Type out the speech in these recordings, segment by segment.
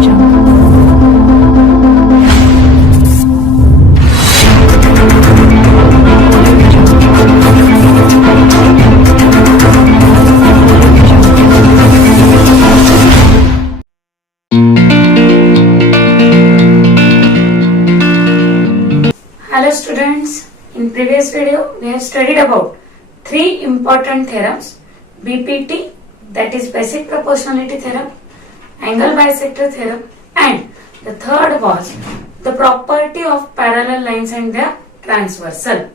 Hello students, in previous video we have studied about three important theorems: BPT, that is basic proportionality theorem, angle bisector theorem, and the third was the property of parallel lines and their transversal.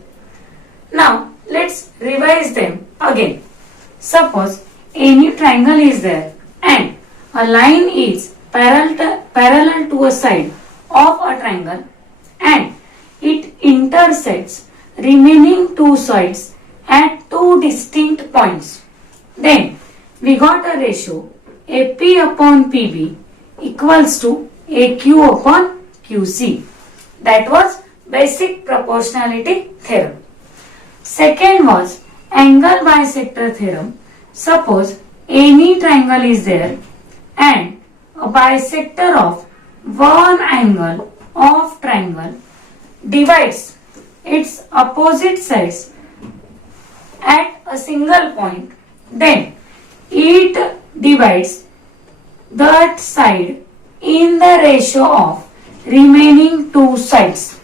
Now let's revise them again. Suppose any triangle is there and a line is parallel to a side of a triangle and it intersects remaining two sides at two distinct points. Then we got a ratio AP upon PB equals to AQ upon QC. That was basic proportionality theorem. Second was angle bisector theorem. Suppose any triangle is there and a bisector of one angle of triangle divides its opposite sides at a single point, then it divides that side in the ratio of remaining two sides.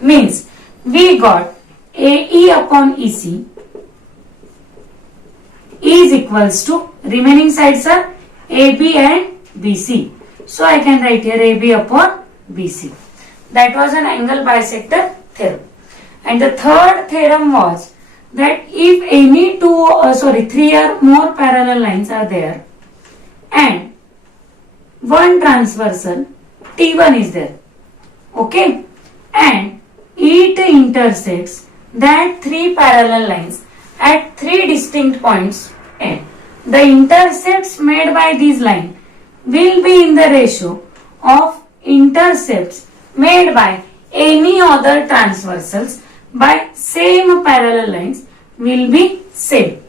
Means we got AE upon EC is equals to remaining sides are AB and BC. So I can write here AB upon BC. That was an angle bisector theorem. And the third theorem was that if any three or more parallel lines are there and one transversal T1 is there, okay, and it intersects that three parallel lines at three distinct points, and the intercepts made by these lines will be in the ratio of intercepts made by any other transversals by same parallel lines will be same.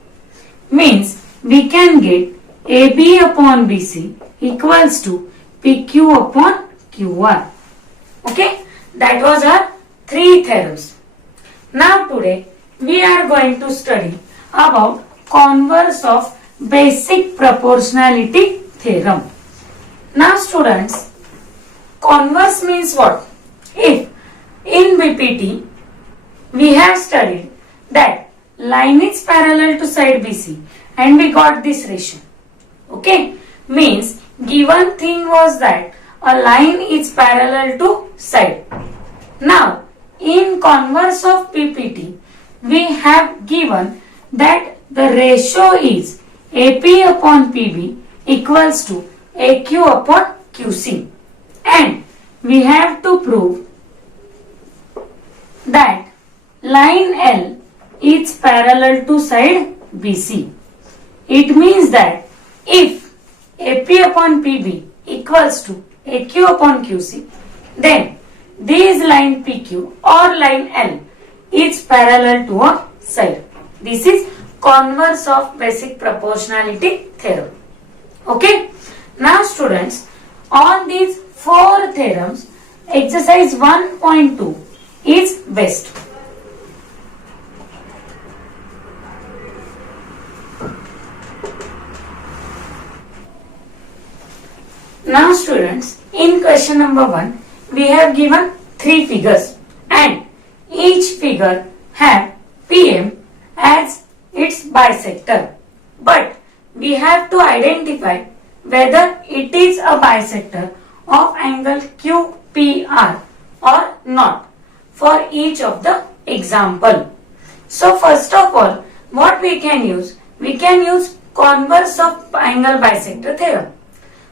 Means we can get AB upon BC equals to PQ upon QR. Okay, that was our three theorems. Now today we are going to study about converse of basic proportionality theorem. Now students, converse means what? If in BPT we have studied that line is parallel to side BC and we got this ratio. Okay, means given thing was that a line is parallel to side. Now in converse of BPT we have given that the ratio is AP upon PB equals to AQ upon QC, and we have to prove that line L is parallel to side BC. It means that if AP upon PB equals to AQ upon QC, then this line PQ or line L is parallel to a side. This is converse of basic proportionality theorem. Okay. Now students, on these four theorems, exercise 1.2 is best. Now students, in question number 1, we have given three figures and each figure have PM as its bisector. But we have to identify whether it is a bisector of angle QPR or not for each of the example. So first of all, what we can use? We can use converse of angle bisector theorem.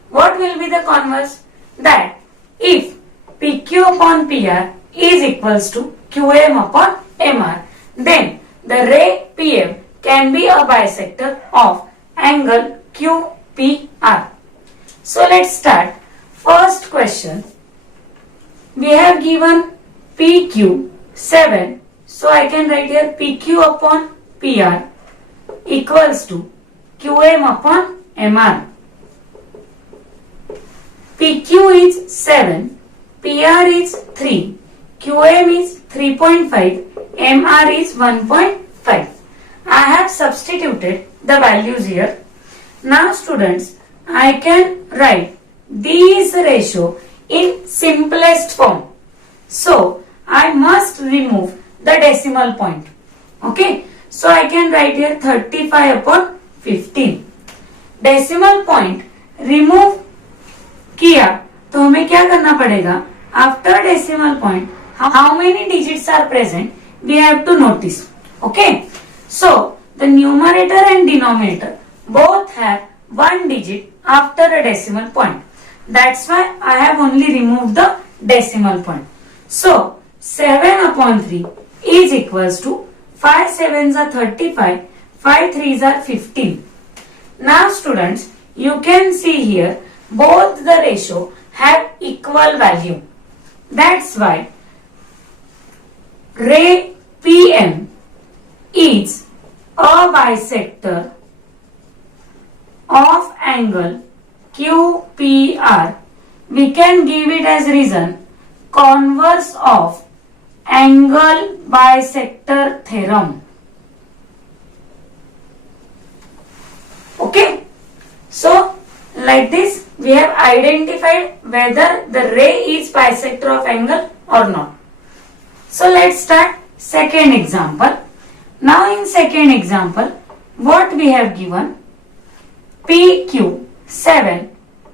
What will be the converse? That if PQ upon PR is equals to QM upon MR, then the ray PM can be a bisector of angle QPR. So let's start. First question. We have given PQ 7. So I can write here PQ upon PR equals to QM upon MR. PQ is 7, PR is 3, QM is 3.5, MR is 1.5. I have substituted the values here. Now students, I can write these ratio in simplest form. So, I must remove the decimal point. Okay. So, I can write here 35 upon 15. Decimal point remove किया तो हमें क्या करना पड़ेगा? After decimal point, how many digits are present? We have to notice. Okay. So, the numerator and denominator both have one digit after a decimal point. That's why I have only removed the decimal point. So, 7 upon 3 is equals to 5 sevens are 35, 5 threes are 15. Now students, you can see here both the ratio have equal value. That's why ray PM is a bisector of angle QPR. We can give it as reason converse of angle bisector theorem. Okay. So, like this, we have identified whether the ray is bisector of angle or not. So, let's start second example. Now, in second example, what we have given? PQ 7,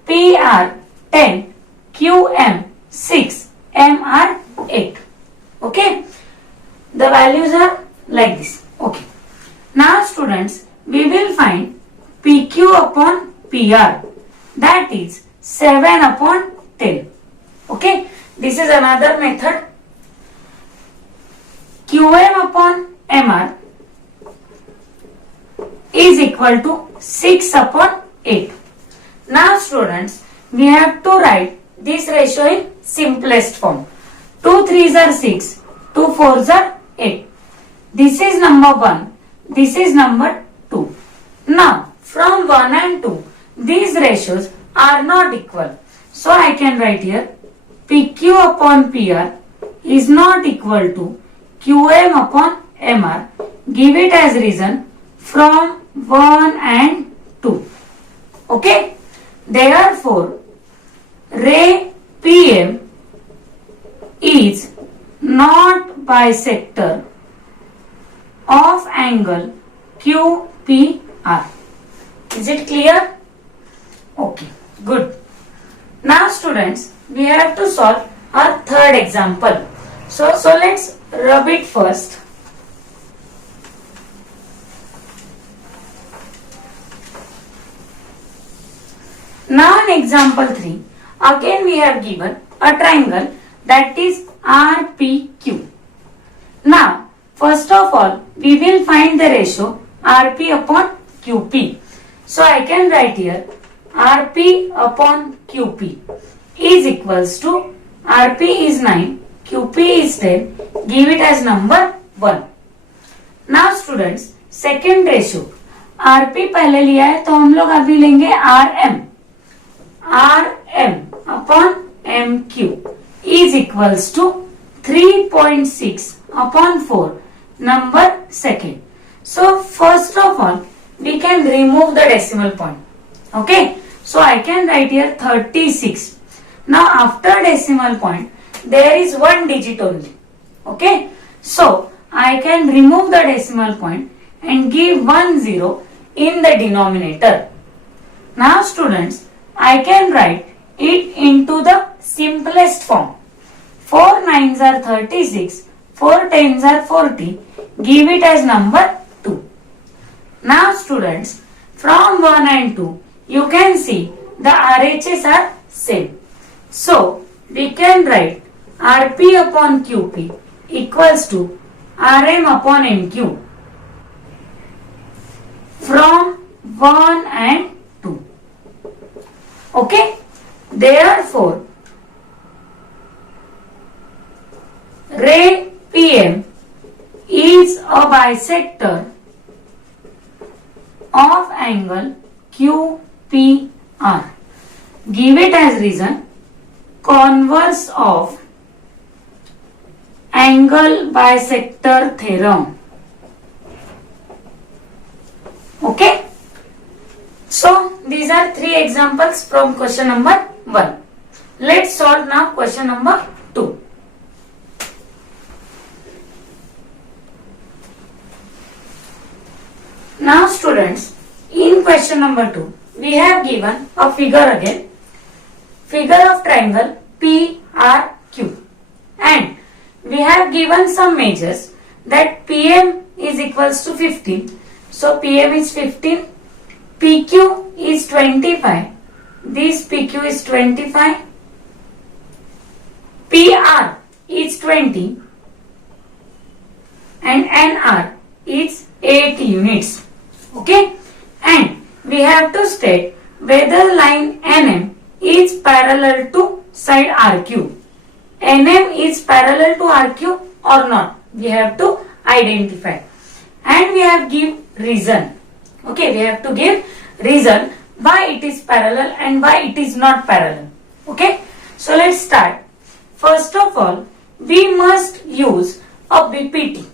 PR 10, QM 6, MR 8. Okay. The values are like this. Okay. Now, students, we will find PQ upon PR. That is 7 upon 10. Okay. This is another method. QM upon MR is equal to 6 upon 8. Now students, we have to write this ratio in simplest form. 2 3s are 6, 2 4s are 8. This is number 1, this is number 2. Now, from 1 and 2, these ratios are not equal. So, I can write here PQ upon PR is not equal to QM upon MR. Give it as reason from 1 and 2. Okay. Therefore, ray PM is not bisector of angle QPR. Is it clear? Okay, good. Now students, we have to solve our third example. So let's rub it first. Now in example 3, again we have given a triangle that is RPQ. Now, first of all, we will find the ratio RP upon QP. So I can write here RP upon QP is equals to RP is 9, QP is 10. Give it as number 1. Now students, second ratio RP पहले लिया है तो हम लोग अभी लेंगे RM. RM upon MQ is equals to 3.6 upon 4, number second. So, first of all, we can remove the decimal point. Okay. So, I can write here 36. Now, after decimal point, there is one digit only. Okay. So, I can remove the decimal point and give 1 0 in the denominator. Now, students, I can write it into the simplest form. 4 9s are 36, 4 10s are 40. Give it as number 2. Now students, from 1 and 2, you can see the RHS are same. So, we can write RP upon QP equals to RM upon MQ from 1 and 2. Okay. Therefore, ray PM is a bisector of angle QPR. Give it as reason. Converse of angle bisector theorem. Okay. So these are three examples from question number 1. Let's solve now question number 2. Now students, in question number 2, we have given a figure again. Figure of triangle PRQ. And we have given some measures that PM is equals to 15. So PM is 15. PQ is 25. This PQ is 25. PR is 20. And NR is 8 units. Okay. And we have to state whether line NM is parallel to side RQ. NM is parallel to RQ or not. We have to identify. And we have give reason. Okay, we have to give reason why it is parallel and why it is not parallel. Okay, so let's start. First of all, we must use a BPT,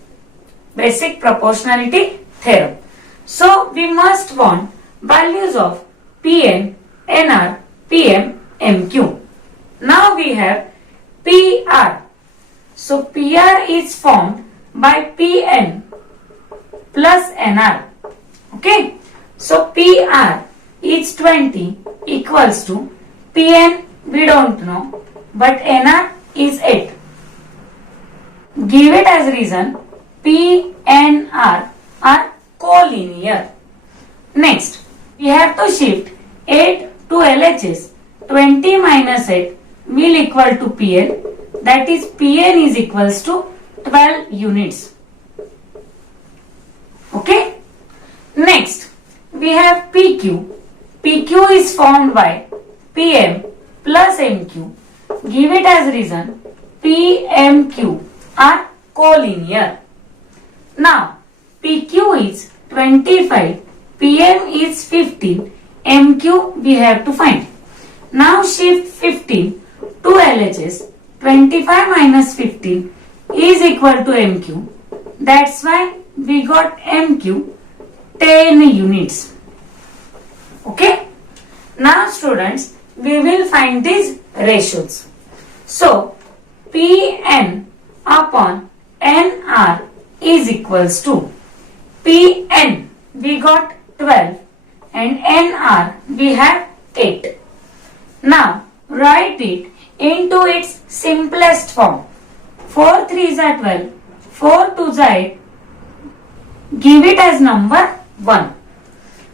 basic proportionality theorem. So we must want values of Pn, Nr, Pm, Mq. Now we have PR. So PR is formed by Pn plus Nr. Okay. So PR is 20 equals to Pn we don't know, but Nr is 8. Give it as reason PNR are collinear. Next, we have to shift 8 to LHS. 20 minus 8 will equal to Pn. That is Pn is equals to 12 units. Okay. Next, we have PQ. PQ is formed by PM plus MQ. Give it as reason PMQ are collinear. Now, PQ is 25, PM is 15, MQ we have to find. Now shift 15 to LHS. 25 minus 15 is equal to MQ. That's why we got MQ 10 units. Okay. Now students, we will find these ratios. So Pn upon Nr is equals to Pn we got 12 and Nr we have 8. Now write it into its simplest form. 4 3s are 12, 4 2s are 8. Give it as number 1.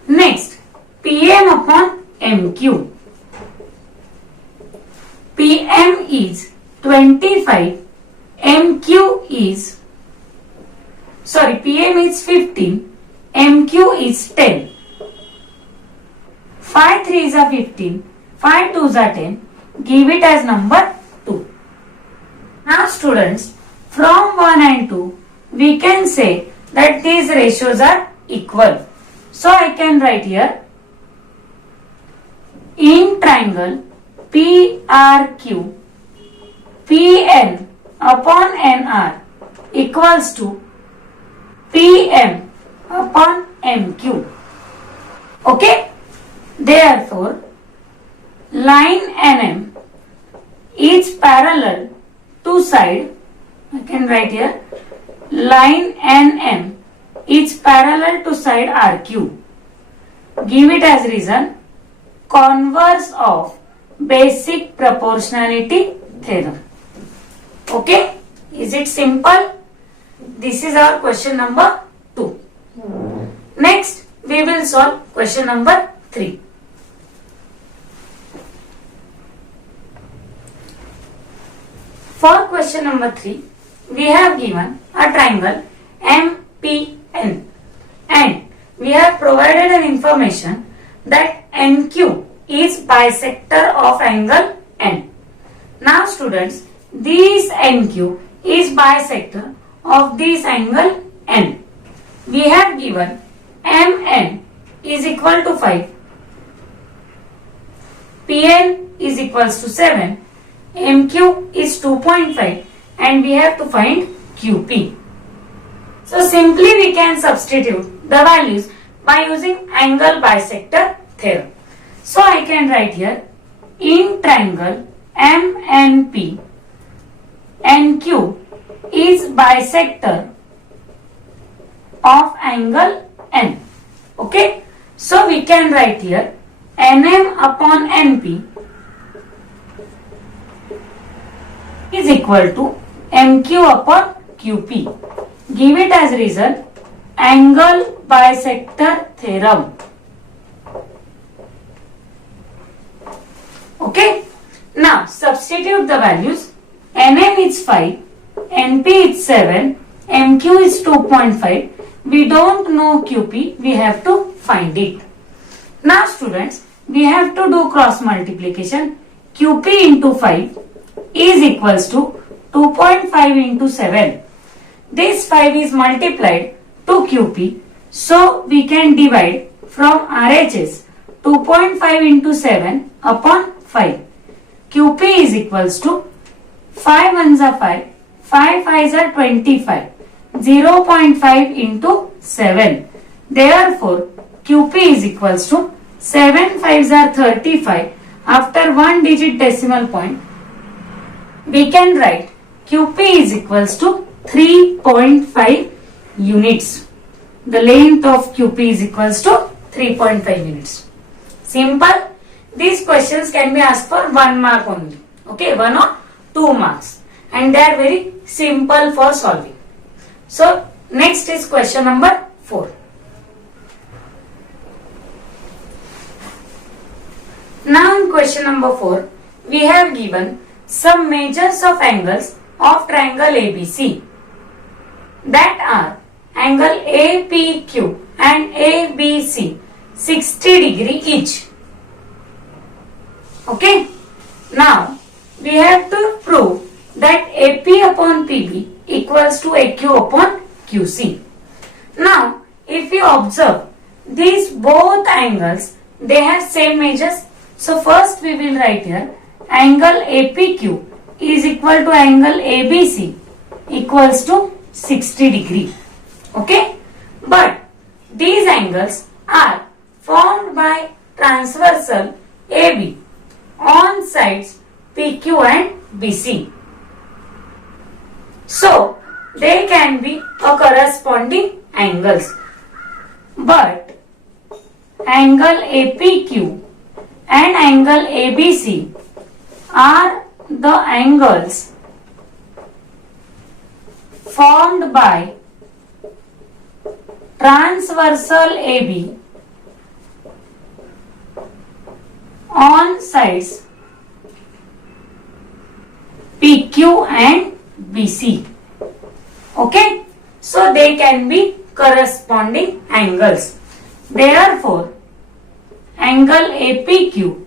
Next, Pm upon Mq. Pm is 25, MQ is, Pm is 15, MQ is 10. 5 3s are 15, 5 2s are 10. Give it as number 2. Now students, from 1 and 2, we can say that these ratios are equal. So I can write here, in triangle PRQ, Pn upon Nr equals to Pm upon Mq. Okay. Therefore, line NM is parallel to side. I can write here, line NM is parallel to side RQ. Give it as reason, converse of basic proportionality theorem. Okay, is it simple? This is our question number 2. Next, we will solve question number 3. For question number 3, we have given a triangle MPN and we have provided an information that NQ is bisector of angle N. Now students, this NQ is bisector of this angle N. We have given MN is equal to 5, PL is equals to 7, MQ is 2.5 and we have to find QP. So simply we can substitute the values by using angle bisector theorem. So I can write here in triangle MNP, NQ is bisector of angle N. Okay, so we can write here NM upon NP is equal to MQ upon QP. Give it as result angle bisector theorem. Okay, now substitute the values. NM is 5, NP is 7, MQ is 2.5. We don't know QP, we have to find it. Now students, we have to do cross multiplication. QP into 5 is equals to 2.5 into 7. This 5 is multiplied to QP, so we can divide from RHS 2.5 into 7 upon 5. QP is equals to 5 ones are 5, 5 5s are 25, 0.5 into 7. Therefore, QP is equals to 7 5s are 35. After one digit decimal point, we can write QP is equals to 3.5 units. The length of QP is equals to 3.5 units. Simple. These questions can be asked for 1 mark only. Okay, 1 or 2 marks. And they are very simple for solving. So, next is question number 4. Now in question number 4, we have given some measures of angles of triangle ABC, that are angle APQ and ABC 60 degree each. Okay. Now we have to prove that AP upon PB equals to AQ upon QC. Now if you observe these both angles, they have same measures. So first we will write here angle APQ is equal to angle ABC equals to 60 degree. Okay. But these angles are formed by transversal AB on sides PQ and BC. So they can be a corresponding angles. But angle APQ and angle ABC are the angles formed by transversal AB on sides PQ and BC. Okay, so they can be corresponding angles. Therefore, angle APQ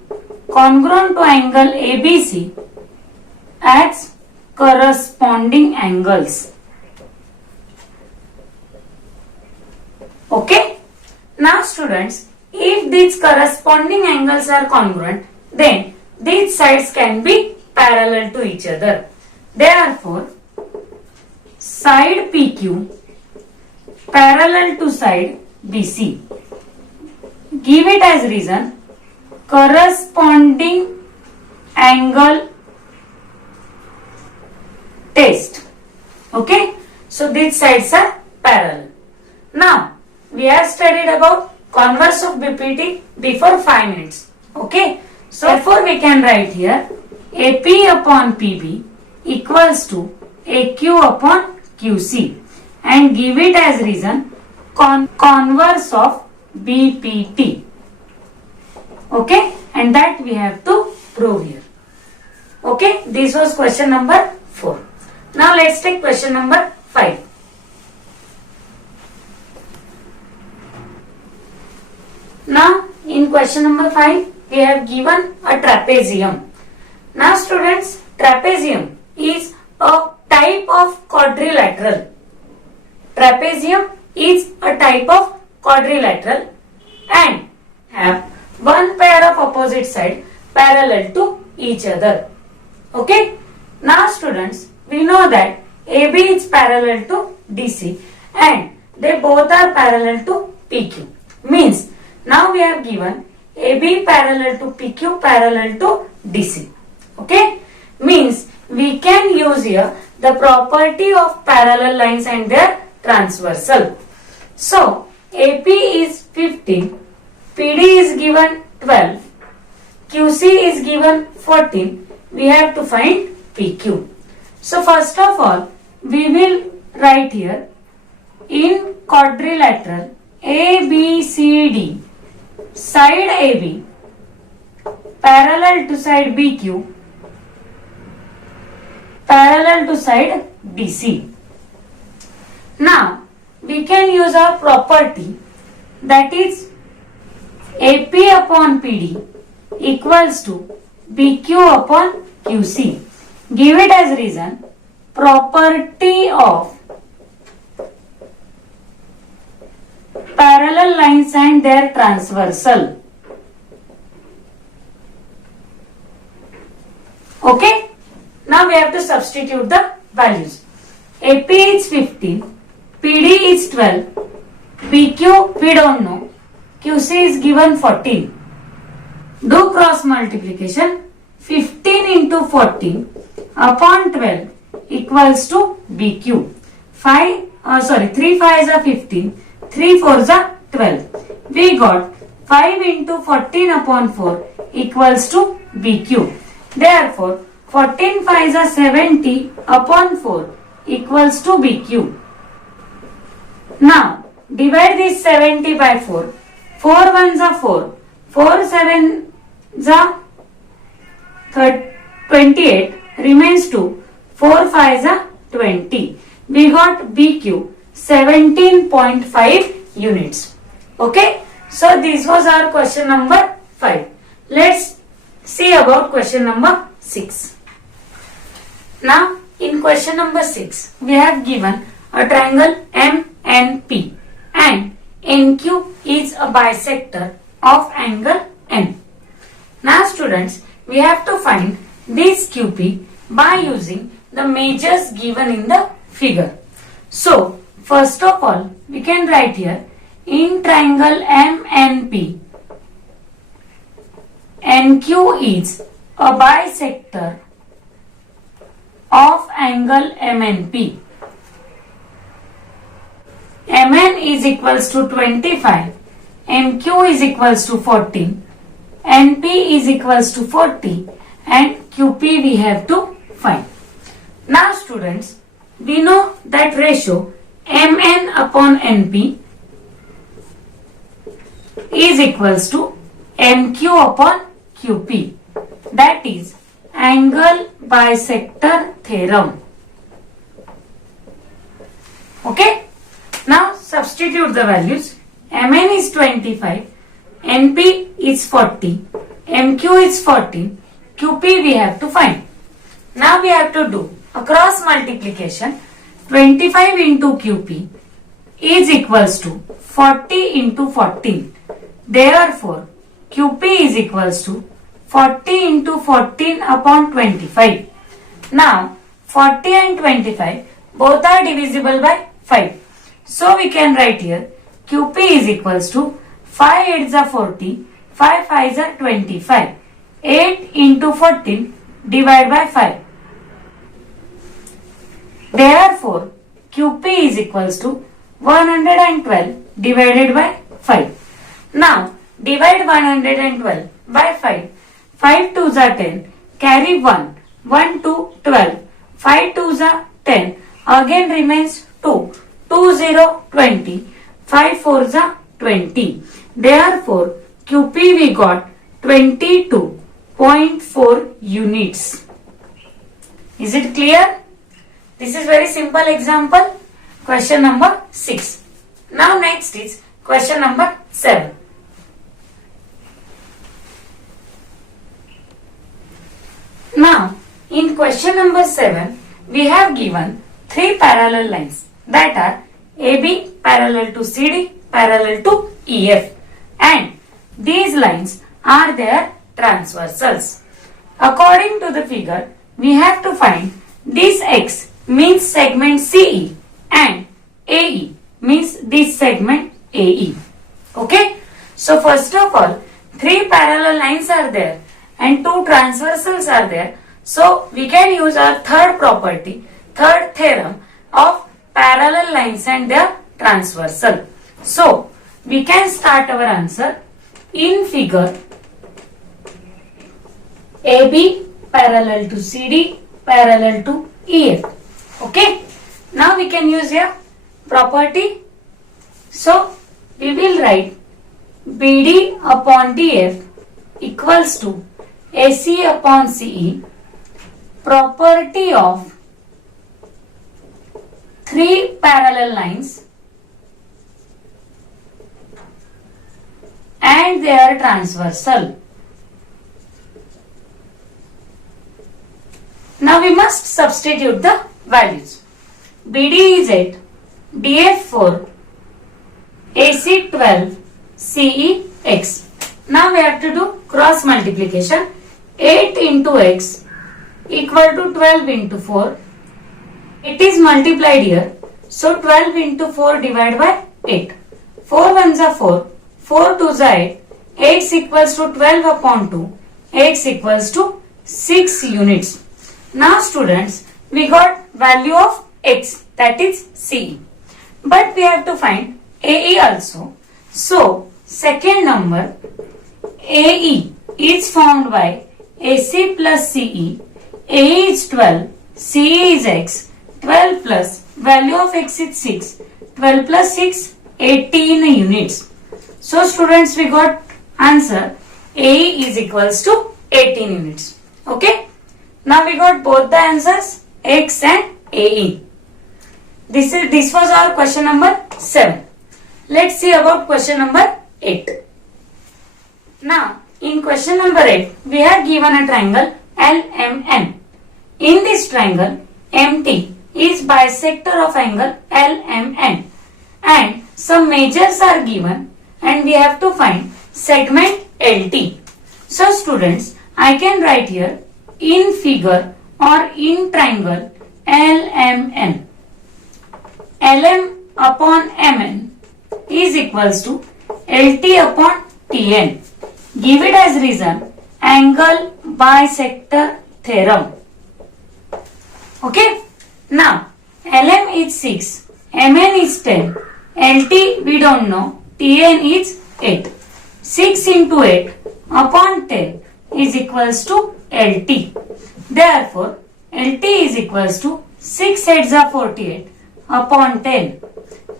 congruent to angle ABC as corresponding angles. Okay. Now students, if these corresponding angles are congruent, then these sides can be parallel to each other. Therefore, side PQ parallel to side BC. Give it as reason corresponding angle test. Okay, so these sides are parallel. Now we have studied about converse of BPT before 5 minutes. Okay, so therefore we can write here AP upon PB equals to AQ upon QC and give it as reason converse of BPT. Okay, and that we have to prove here. Okay, this was question number 4. Now let's take question number 5. Now in question number 5 we have given a trapezium. Now students, trapezium is a type of quadrilateral. Trapezium is a type of quadrilateral and have one pair of opposite side parallel to each other. Okay. Now students, we know that AB is parallel to DC and they both are parallel to PQ. Means now we have given AB parallel to PQ parallel to DC. Okay. Means we can use here the property of parallel lines and their transversal. So AP is 15, PD is given 12, QC is given 14. We have to find PQ. So first of all, we will write here in quadrilateral ABCD, side AB parallel to side BQ, parallel to side BC. Now we can use our property, that is AP upon PD equals to BQ upon QC. Give it as reason, property of parallel lines and their transversal. Okay. Now we have to substitute the values. AP is 15, PD is 12, BQ we don't know, QC is given 14. Do cross multiplication. 15 into 14 upon 12 equals to BQ. 3 5s are 15, 3 4s are 12. We got 5 into 14 upon 4 equals to BQ. Therefore, 14 5s are 70 upon 4 equals to BQ. Now, divide this 70 by 4. 4 1s are 4. 4 7s are 28. Remains 2. 4 5s are 20. We got BQ 17.5 units. Okay. So, this was our question number 5. Let's see about question number 6. Now, in question number 6, we have given a triangle MNP and NQ is a bisector of angle N. Now, students, we have to find this QP by using the measures given in the figure. So, first of all, we can write here in triangle MNP, NQ is a bisector of angle MNP. MN is equals to 25, MQ is equals to 14, NP is equals to 40 and QP we have to find. Now students, we know that ratio MN upon NP is equals to MQ upon QP, that is angle bisector theorem. Okay. Now substitute the values. Mn is 25, Np is 40, Mq is 14, Qp we have to find. Now we have to do a cross multiplication. 25 into Qp is equals to 40 into 14. Therefore, Qp is equals to 40 into 14 upon 25. Now, 40 and 25 both are divisible by 5. So, we can write here Qp is equals to 5 8s are 40, 5 5s are 25. 8 into 14 divided by 5. Therefore, Qp is equals to 112 divided by 5. Now, divide 112 by 5. 5 2s are 10. Carry 1. 1 2 12. 5 2s are 10. Again remains 2. 2 0 20. 5 4s are 20. Therefore, Qp we got 22.4 units. Is it clear? This is very simple example. Question number 6. Now next is question number 7. Now in question number 7 we have given 3 parallel lines that are AB parallel to CD parallel to EF, and these lines are their transversals. According to the figure, we have to find this X means segment CE and AE means this segment AE. Okay. So first of all, 3 parallel lines are there and 2 transversals are there. So we can use our third property, third theorem of parallel lines and their transversal. So we can start our answer. In figure, AB parallel to CD parallel to EF. Okay. Now we can use a property. So we will write BD upon DF equals to AC upon CE, property of 3 parallel lines and their transversal. Now we must substitute the values. BD is 8, DF 4, AC 12, CE X. Now we have to do cross multiplication. 8 into X equal to 12 into 4. It is multiplied here. So 12 into 4 divided by 8. 4 ones are 4. 4 twos are 8. X equals to 12 upon 2. X equals to 6 units. Now students, we got value of X, that is CE. But we have to find AE also. So second number AE is found by AC plus CE. AE is 12, CE is X. 12 plus value of X is 6. 12 plus 6, 18 units. So students, we got answer AE is equals to 18 units. Okay. Now we got both the answers, X and AE. This was our question number 7. Let's see about question number 8. Now, in question number 8, we have given a triangle LMN. In this triangle, MT is bisector of angle LMN and some measures are given and we have to find segment LT. So students, I can write here in figure or in triangle LMN. LM upon MN is equals to LT upon TN. Give it as reason angle bisector theorem. Okay. Now LM is 6, MN is 10, LT we don't know, TN is 8. 6 into 8 upon 10 is equals to LT. Therefore, LT is equals to 6 8s are 48 upon 10.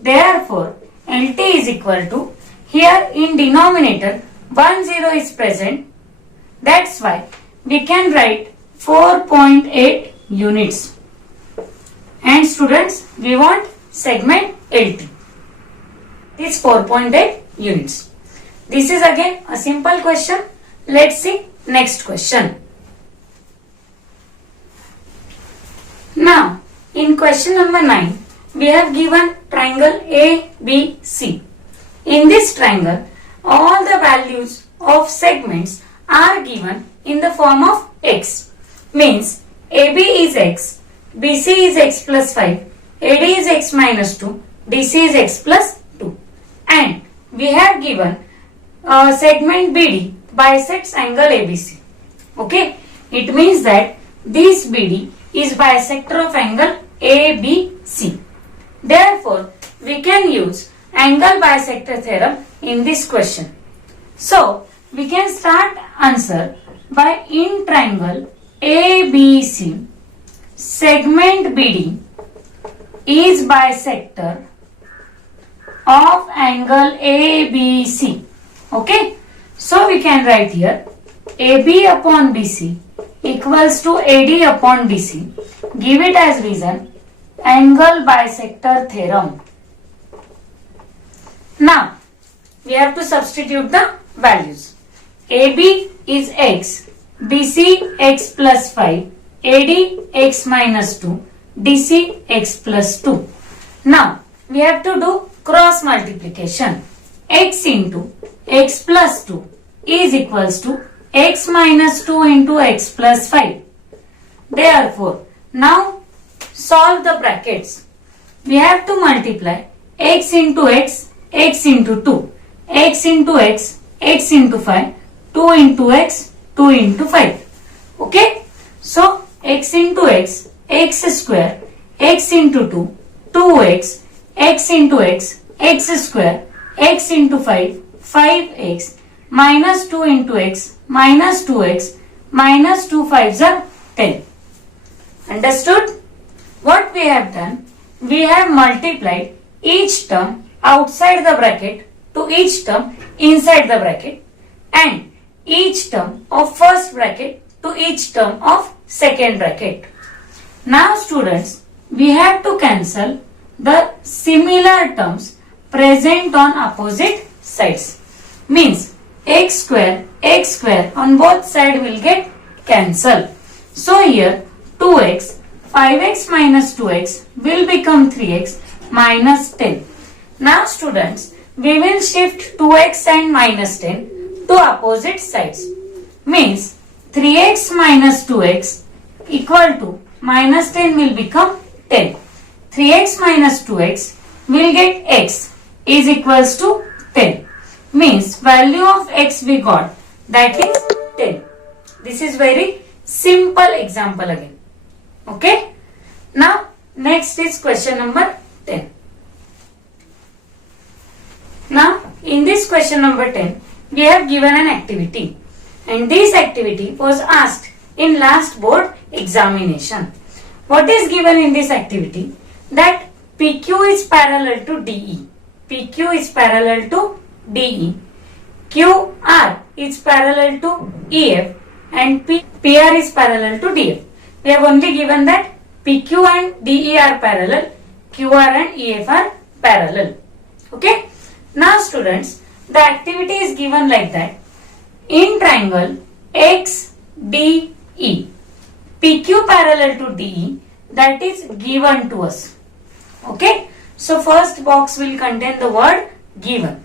Therefore, LT is equal to, here in denominator 1 0 is present. That's why we can write 4.8 units. And students, we want segment LT. It's 4.8 units. This is again a simple question. Let's see next question. Now, in question number 9, we have given triangle ABC. In this triangle, all the values of segments are given in the form of X. Means AB is X, BC is X plus 5, AD is X minus 2, DC is X plus 2. And we have given segment BD bisects angle ABC. Okay, it means that this BD is bisector of angle ABC. Therefore, we can use angle bisector theorem in this question. So, we can start answer by in triangle ABC, segment BD is bisector of angle ABC. Okay. So, we can write here AB upon BC equals to AD upon DC. Give it as reason angle bisector theorem. Now, we have to substitute the values. AB is X, BC X plus 5, AD X minus 2, DC X plus 2. Now, we have to do cross multiplication. X into X plus 2 is equals to x minus 2 into x plus 5. Therefore, now solve the brackets. We have to multiply x into x, x into 2, x into x, x into 5, 2 into x, 2 into 5. Okay? So, x into x, x square, x into 2, 2x, x into x, x square, x into 5, 5x, minus 2 into x, minus 2x, minus 2 5s are 10. Understood? What we have done? We have multiplied each term outside the bracket to each term inside the bracket and each term of first bracket to each term of second bracket. Now students, we have to cancel the similar terms present on opposite sides. Means x square on both sides will get cancelled. So here 2x, 5x minus 2x will become 3x minus 10. Now students, we will shift 2x and minus 10 to opposite sides. Means 3x minus 2x equal to minus 10 will become 10. 3x minus 2x will get x is equals to 10. Means value of x we got, that is 10. This is very simple example again. Okay? Now next is question number 10. Now in this question number 10 we have given an activity and this activity was asked in last board examination. What is given in this activity? That PQ is parallel to DE. PQ is parallel to DE. QR is parallel to EF and PR is parallel to DF. We have only given that PQ and DE are parallel, QR and EF are parallel. Okay. Now students, the activity is given like that. In triangle XDE, PQ parallel to DE, that is given to us. Okay. So first box will contain the word given.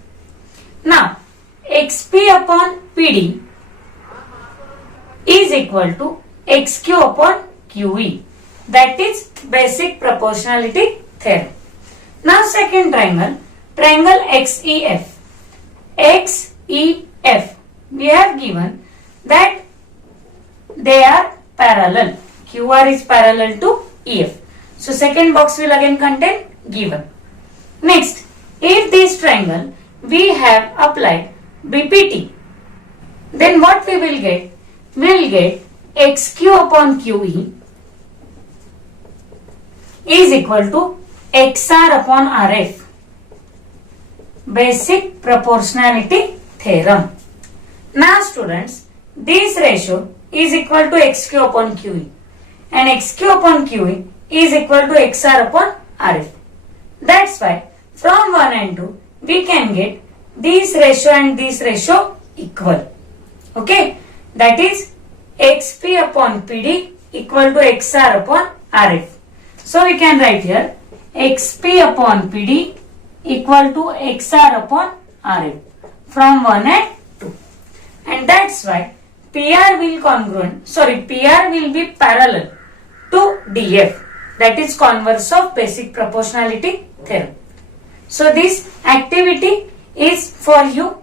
Now XP upon PD is equal to XQ upon QE. That is basic proportionality theorem. Now second triangle, triangle XEF. XEF, we have given that they are parallel. QR is parallel to EF. So second box will again contain given. Next, if this triangle we have applied BPT, then what we will get? We will get XQ upon QE is equal to XR upon RF. Basic proportionality theorem. Now students, this ratio is equal to XQ upon QE and XQ upon QE is equal to XR upon RF. That's why from 1 and 2 we can get this ratio and this ratio equal. Okay, that is XP upon PD equal to XR upon RF. So we can write here XP upon PD equal to XR upon RF from 1 and 2. And that's why PR will be parallel to DF. That is converse of basic proportionality theorem. So this activity is for you.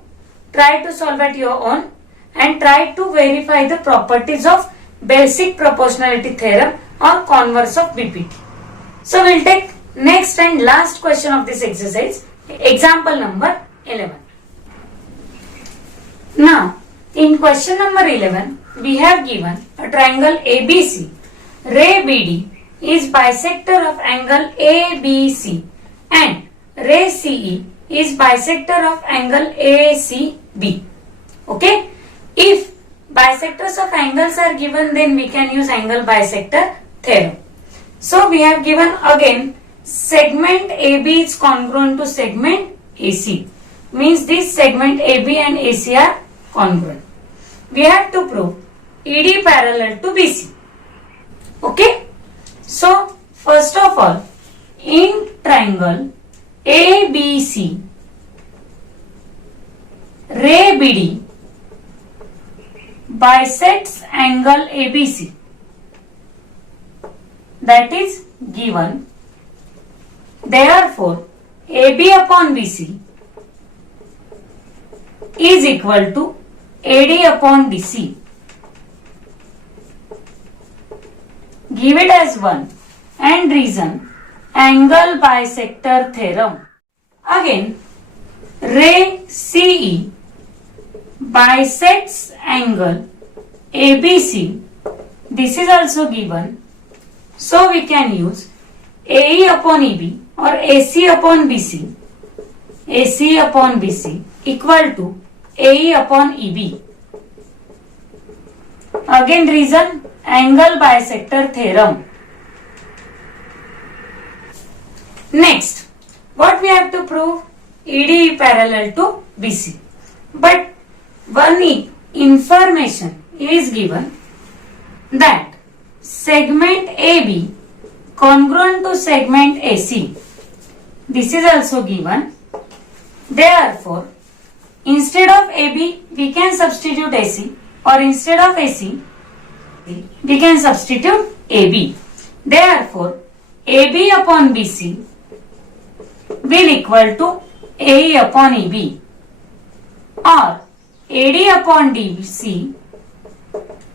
Try to solve at your own and try to verify the properties of basic proportionality theorem or converse of BPT. So we'll take next and last question of this exercise, example number 11. Now in question number 11 we have given a triangle ABC. Ray BD is bisector of angle ABC and ray CE is bisector of angle ACB. Okay. If bisectors of angles are given, then we can use angle bisector theorem. So we have given again segment AB is congruent to segment AC. Means this segment AB and AC are congruent. We have to prove ED parallel to BC. Okay. So first of all, in triangle ABC, ray BD bisects angle ABC. That is given. Therefore, AB upon BC is equal to AD upon DC. Give it as 1 and reason angle bisector theorem. Again, ray CE bisects angle ABC. This is also given. So we can use AE upon EB or AC upon BC. AC upon BC equal to AE upon EB. Again reason angle bisector theorem. Next, what we have to prove? ED parallel to BC. But one information is given that segment AB congruent to segment AC. This is also given. Therefore, instead of AB, we can substitute AC, or instead of AC, we can substitute AB. Therefore, AB upon BC will equal to AE upon EB, or AD upon DC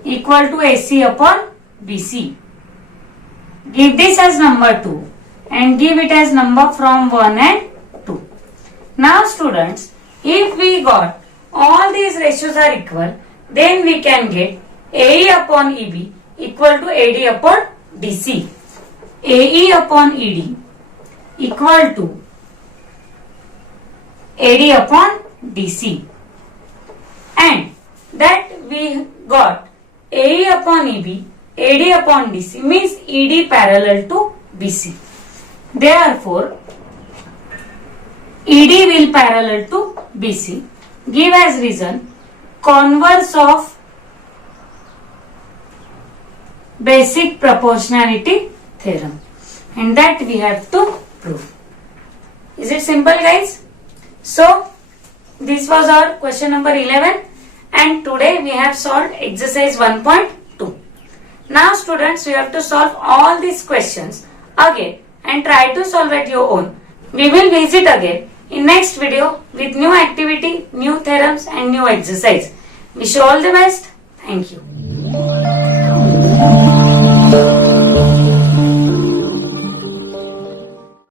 equal to AC upon BC. Give this as number 2 and give it as number from 1 and 2. Now students, if we got all these ratios are equal, then we can get AE upon EB equal to AD upon DC. AE upon ED equal to AD upon DC. And that we got AE upon EB, AD upon DC means ED parallel to BC. Therefore, ED will parallel to BC. Give as reason converse of basic proportionality theorem, and that we have to prove. Is it simple, guys? So this was our question number 11, and today we have solved exercise 1.2. Now students, you have to solve all these questions again and try to solve at your own. We will visit again in next video with new activity, new theorems and new exercise. Wish you all the best. Thank you.